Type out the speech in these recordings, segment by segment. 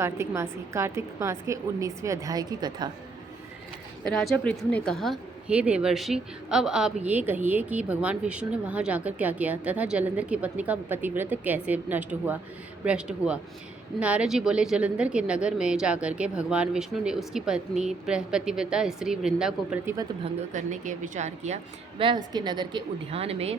कार्तिक मास के 19वें अध्याय की कथा। राजा पृथु ने कहा, हे देवर्षि, अब आप ये कहिए कि भगवान विष्णु ने वहां जाकर क्या किया तथा जलंधर की पत्नी का पतिव्रत कैसे भ्रष्ट हुआ। नारद जी बोले, जलंधर के नगर में जाकर के भगवान विष्णु ने उसकी पत्नी पतिव्रता स्त्री वृंदा को प्रतिव्रत भंग करने के विचार किया। वह उसके नगर के उद्यान में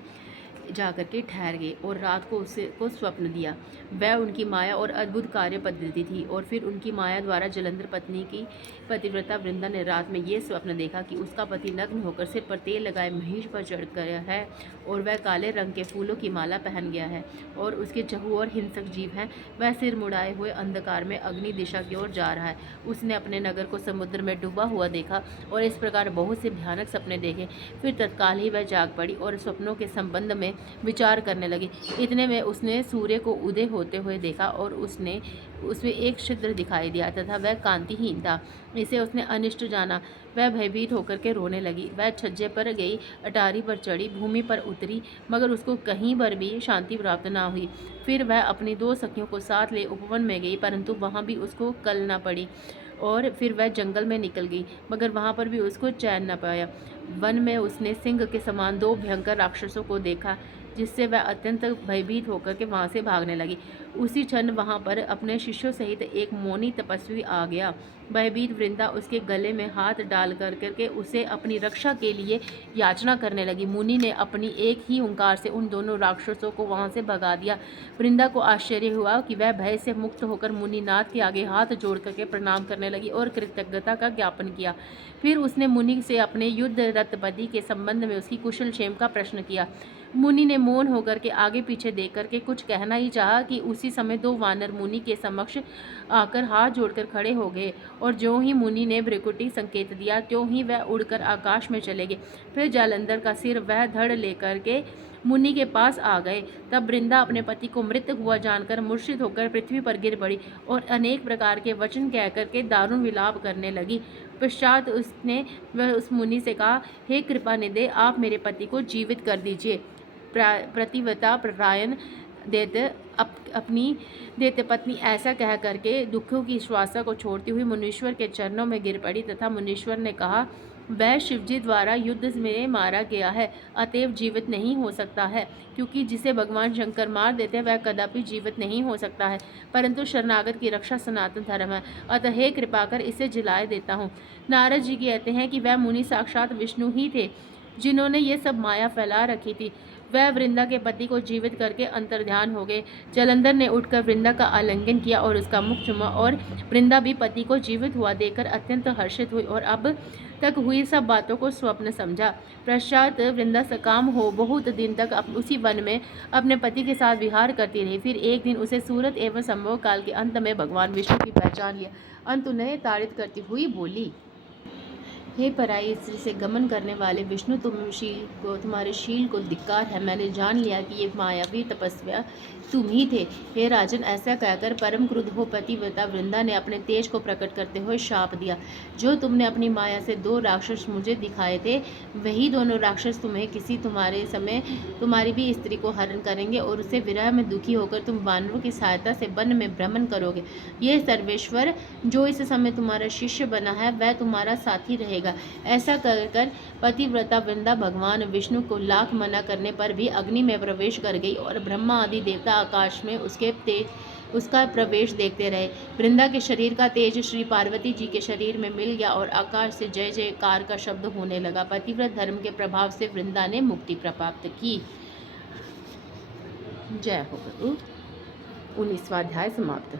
जाकर के ठहर गए और रात को उसको स्वप्न दिया। वह उनकी माया और अद्भुत कार्य पद्धति थी। और फिर उनकी माया द्वारा जलंधर पत्नी की पतिव्रता वृंदा ने रात में ये स्वप्न देखा कि उसका पति नग्न होकर सिर पर तेल लगाए महिष पर चढ़ गया है और वह काले रंग के फूलों की माला पहन गया है और उसके चहु और हिंसक जीव हैं। वह सिर मुड़ाए हुए अंधकार में अग्नि दिशा की ओर जा रहा है। उसने अपने नगर को समुद्र में डूबा हुआ देखा और इस प्रकार बहुत से भयानक सपने देखे। फिर तत्काल ही वह जाग पड़ी और सपनों के संबंध में विचार करने लगी। इतने में उसने सूर्य को उदय होते हुए देखा और उसमें एक छिद्र दिखाई दिया तथा वह कांतिहीन था। इसे उसने अनिष्ट जाना। वह भयभीत होकर के रोने लगी। वह छज्जे पर गई, अटारी पर चढ़ी, भूमि पर उतरी, मगर उसको कहीं पर भी शांति प्राप्त ना हुई। फिर वह अपनी 2 सखियों को साथ ले उपवन में गई, परंतु वहाँ भी उसको कल न पड़ी। और फिर वह जंगल में निकल गई, मगर वहाँ पर भी उसको चैन न पाया। वन में उसने सिंह के समान 2 भयंकर राक्षसों को देखा, जिससे वह अत्यंत भयभीत होकर के वहाँ से भागने लगी। उसी क्षण वहाँ पर अपने शिष्यों सहित एक मौनी तपस्वी आ गया। भयभीत वृंदा उसके गले में हाथ डाल करके उसे अपनी रक्षा के लिए याचना करने लगी। मुनि ने अपनी एक ही ओंकार से उन दोनों राक्षसों को वहाँ से भगा दिया। वृंदा को आश्चर्य हुआ कि वह भय से मुक्त होकर मुनिनाथ के आगे हाथ जोड़ करके प्रणाम करने लगी और कृतज्ञता का ज्ञापन किया। फिर उसने मुनि से अपने युद्ध रत पति के संबंध में उसकी कुशल क्षेम का प्रश्न किया। मुनि ने मौन होकर के आगे पीछे देख करके कुछ कहना ही चाहा कि उसी समय 2 वानर मुनि के समक्ष आकर हाथ जोड़कर खड़े हो गए और ज्यों ही मुनि ने भ्रिकुटी संकेत दिया त्यों ही वह उड़कर आकाश में चले गए। फिर जालंधर का सिर वह धड़ लेकर के मुनि के पास आ गए। तब वृंदा अपने पति को मृत हुआ जानकर मूर्छित होकर पृथ्वी पर गिर पड़ी और अनेक प्रकार के वचन कह करके दारुण विलाप करने लगी। पश्चात उसने वह उस मुनि से कहा, हे कृपा निधे, आप मेरे पति को जीवित कर दीजिए। प्रतिव्रता परायण देते पत्नी ऐसा कह करके दुखों की श्वासा को छोड़ती हुई मुनीश्वर के चरणों में गिर पड़ी तथा मुनीश्वर ने कहा, वह शिवजी द्वारा युद्ध में मारा गया है, अतएव जीवित नहीं हो सकता है, क्योंकि जिसे भगवान शंकर मार देते हैं वह कदापि जीवित नहीं हो सकता है, परंतु शरणागत की रक्षा सनातन धर्म है, अतः हे कृपा कर इसे जिलाए देता हूँ। नारद जी कहते हैं कि वह मुनि साक्षात विष्णु ही थे, जिन्होंने ये सब माया फैला रखी थी। वह वृंदा के पति को जीवित करके अंतर्ध्यान हो गए। जलंधर ने उठकर वृंदा का आलिंगन किया और उसका मुख चूमा और वृंदा भी पति को जीवित हुआ देखकर अत्यंत हर्षित हुई और अब तक हुई सब बातों को स्वप्न समझा। पश्चात वृंदा सकाम हो बहुत दिन तक उसी वन में अपने पति के साथ विहार करती रही। फिर एक दिन उसे सूरत एवं संभव काल के अंत में भगवान विष्णु की पहचान लिया। अंत उन्हें ताड़ित करती हुई बोली, हे पराई स्त्री से गमन करने वाले विष्णु, तुम्हारे शील को धिक्कार है। मैंने जान लिया कि ये मायावी तपस्या तुम ही थे। हे राजन, ऐसा कहकर परम क्रुद्ध हो पतिव्रता वृंदा ने अपने तेज को प्रकट करते हुए शाप दिया, जो तुमने अपनी माया से 2 राक्षस मुझे दिखाए थे, वही दोनों राक्षस तुम्हारे समय तुम्हारी भी स्त्री को हरण करेंगे और उसे विरह में दुखी होकर तुम वानरों की सहायता से वन में भ्रमण करोगे। ये सर्वेश्वर जो इस समय तुम्हारा शिष्य बना है वह तुम्हारा साथी रहेगा। ऐसा कर पतिव्रता वृंदा भगवान विष्णु को लाख मना करने पर भी अग्नि में प्रवेश कर गई और ब्रह्मा आदि देवता आकाश में उसका प्रवेश देखते रहे। वृंदा के शरीर का तेज श्री पार्वती जी के शरीर में मिल गया और आकाश से जय जयकार का शब्द होने लगा। पतिव्रत धर्म के प्रभाव से वृंदा ने मुक्ति प्राप्त की। जय हो। 19वां अध्याय समाप्त।